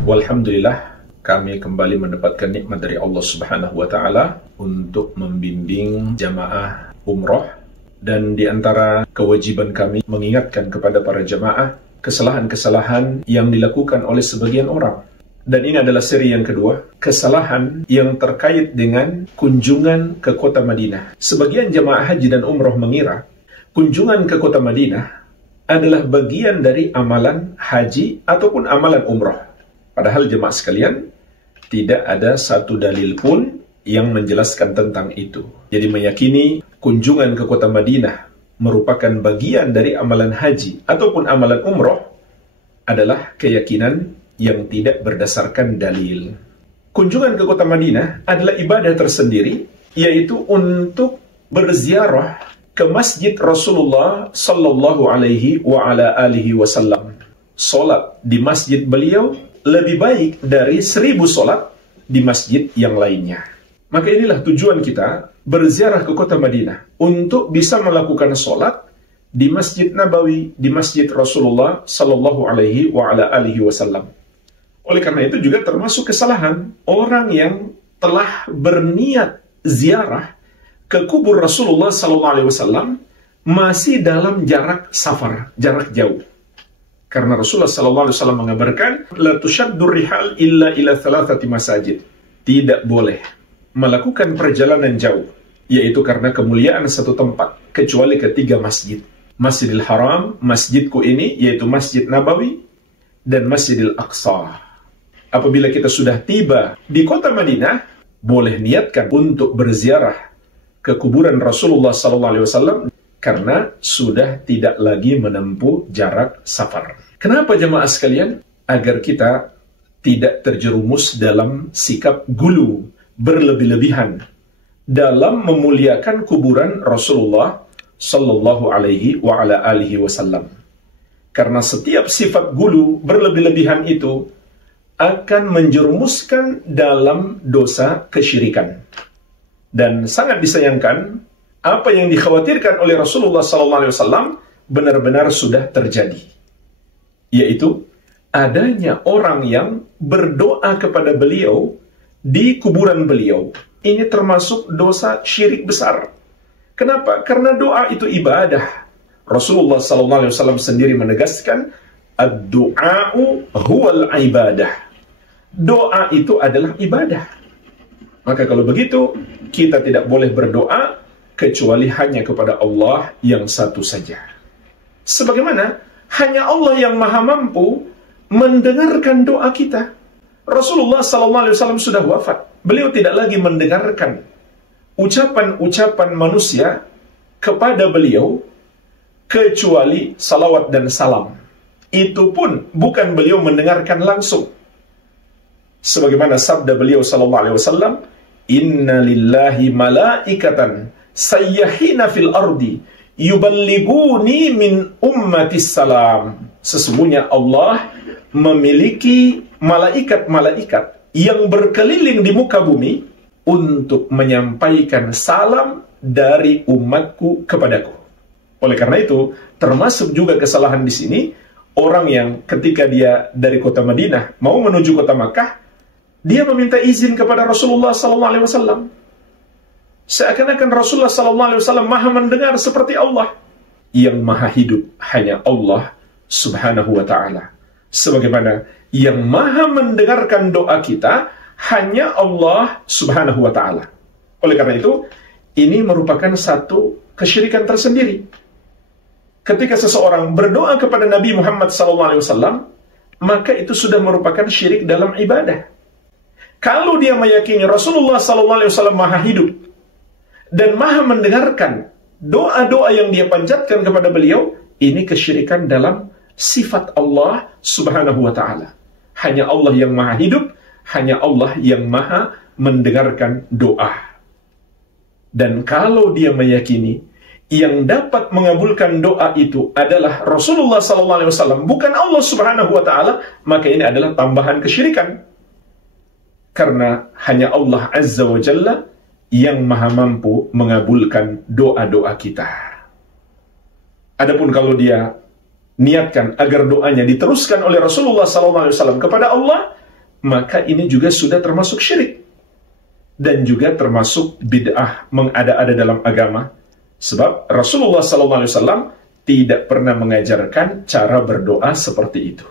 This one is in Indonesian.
Walhamdulillah, kami kembali mendapatkan nikmat dari Allah Subhanahu wa Ta'ala untuk membimbing jamaah umroh, dan di antara kewajiban kami mengingatkan kepada para jamaah kesalahan-kesalahan yang dilakukan oleh sebagian orang. Dan ini adalah seri yang kedua, kesalahan yang terkait dengan kunjungan ke kota Madinah. Sebagian jamaah haji dan umroh mengira kunjungan ke kota Madinah adalah bagian dari amalan haji ataupun amalan umroh. Padahal jemaah sekalian, tidak ada satu dalil pun yang menjelaskan tentang itu. Jadi meyakini kunjungan ke kota Madinah merupakan bagian dari amalan haji ataupun amalan umroh adalah keyakinan yang tidak berdasarkan dalil. Kunjungan ke kota Madinah adalah ibadah tersendiri, yaitu untuk berziarah ke masjid Rasulullah Sallallahu Alaihi Wasallam. Solat di masjid beliau lebih baik dari 1000 solat di masjid yang lainnya. Maka inilah tujuan kita berziarah ke kota Madinah, untuk bisa melakukan solat di Masjid Nabawi, di masjid Rasulullah Sallallahu Alaihi Wasallam. Oleh karena itu juga termasuk kesalahan orang yang telah berniat ziarah ke kubur Rasulullah Sallallahu Alaihi Wasallam masih dalam jarak safar, jarak jauh. Karena Rasulullah SAW mengabarkan, la tushaddur rihal illa ila thalathati masajid. Tidak boleh melakukan perjalanan jauh, yaitu karena kemuliaan satu tempat, kecuali ke 3 masjid. Masjidil Haram, masjidku ini, yaitu Masjid Nabawi, dan Masjidil Aqsa. Apabila kita sudah tiba di kota Madinah, boleh niatkan untuk berziarah ke kuburan Rasulullah SAW, karena sudah tidak lagi menempuh jarak safar. Kenapa jemaah sekalian? Agar kita tidak terjerumus dalam sikap gulu, berlebih-lebihan dalam memuliakan kuburan Rasulullah Sallallahu Alaihi Wasallam. Karena setiap sifat gulu, berlebih-lebihan itu akan menjerumuskan dalam dosa kesyirikan. Dan sangat disayangkan, apa yang dikhawatirkan oleh Rasulullah SAW benar-benar sudah terjadi, yaitu adanya orang yang berdoa kepada beliau di kuburan beliau. Ini termasuk dosa syirik besar. Kenapa? Karena doa itu ibadah. Rasulullah SAW sendiri menegaskan, ad-du'a'u huwal ibadah. Doa itu adalah ibadah. Maka kalau begitu, kita tidak boleh berdoa kecuali hanya kepada Allah yang satu saja. Sebagaimana hanya Allah yang maha mampu mendengarkan doa kita. Rasulullah SAW sudah wafat. Beliau tidak lagi mendengarkan ucapan-ucapan manusia kepada beliau, kecuali salawat dan salam. Itu pun bukan beliau mendengarkan langsung. Sebagaimana sabda beliau SAW, inna lillahi malaikatan sayyahina fil ardi yuballiguni min ummatis salam. Sesungguhnya Allah memiliki malaikat-malaikat yang berkeliling di muka bumi untuk menyampaikan salam dari umatku kepadaku. Oleh karena itu, termasuk juga kesalahan di sini, orang yang ketika dia dari kota Madinah mau menuju kota Makkah, dia meminta izin kepada Rasulullah SAW. Seakan-akan Rasulullah SAW maha mendengar seperti Allah. Yang maha hidup hanya Allah Subhanahu wa Ta'ala. Sebagaimana yang maha mendengarkan doa kita hanya Allah Subhanahu wa Ta'ala. Oleh karena itu, ini merupakan satu kesyirikan tersendiri. Ketika seseorang berdoa kepada Nabi Muhammad SAW, maka itu sudah merupakan syirik dalam ibadah. Kalau dia meyakini Rasulullah SAW maha hidup dan maha mendengarkan doa-doa yang dia panjatkan kepada beliau, ini kesyirikan dalam sifat Allah Subhanahu wa Ta'ala. Hanya Allah yang maha hidup, hanya Allah yang maha mendengarkan doa. Dan kalau dia meyakini yang dapat mengabulkan doa itu adalah Rasulullah SAW, bukan Allah Subhanahu wa Ta'ala, maka ini adalah tambahan kesyirikan. Karena hanya Allah Azza wa Jalla yang maha mampu mengabulkan doa-doa kita. Adapun kalau dia niatkan agar doanya diteruskan oleh Rasulullah SAW kepada Allah, maka ini juga sudah termasuk syirik. Dan juga termasuk bid'ah, mengada-ada dalam agama. Sebab Rasulullah SAW tidak pernah mengajarkan cara berdoa seperti itu.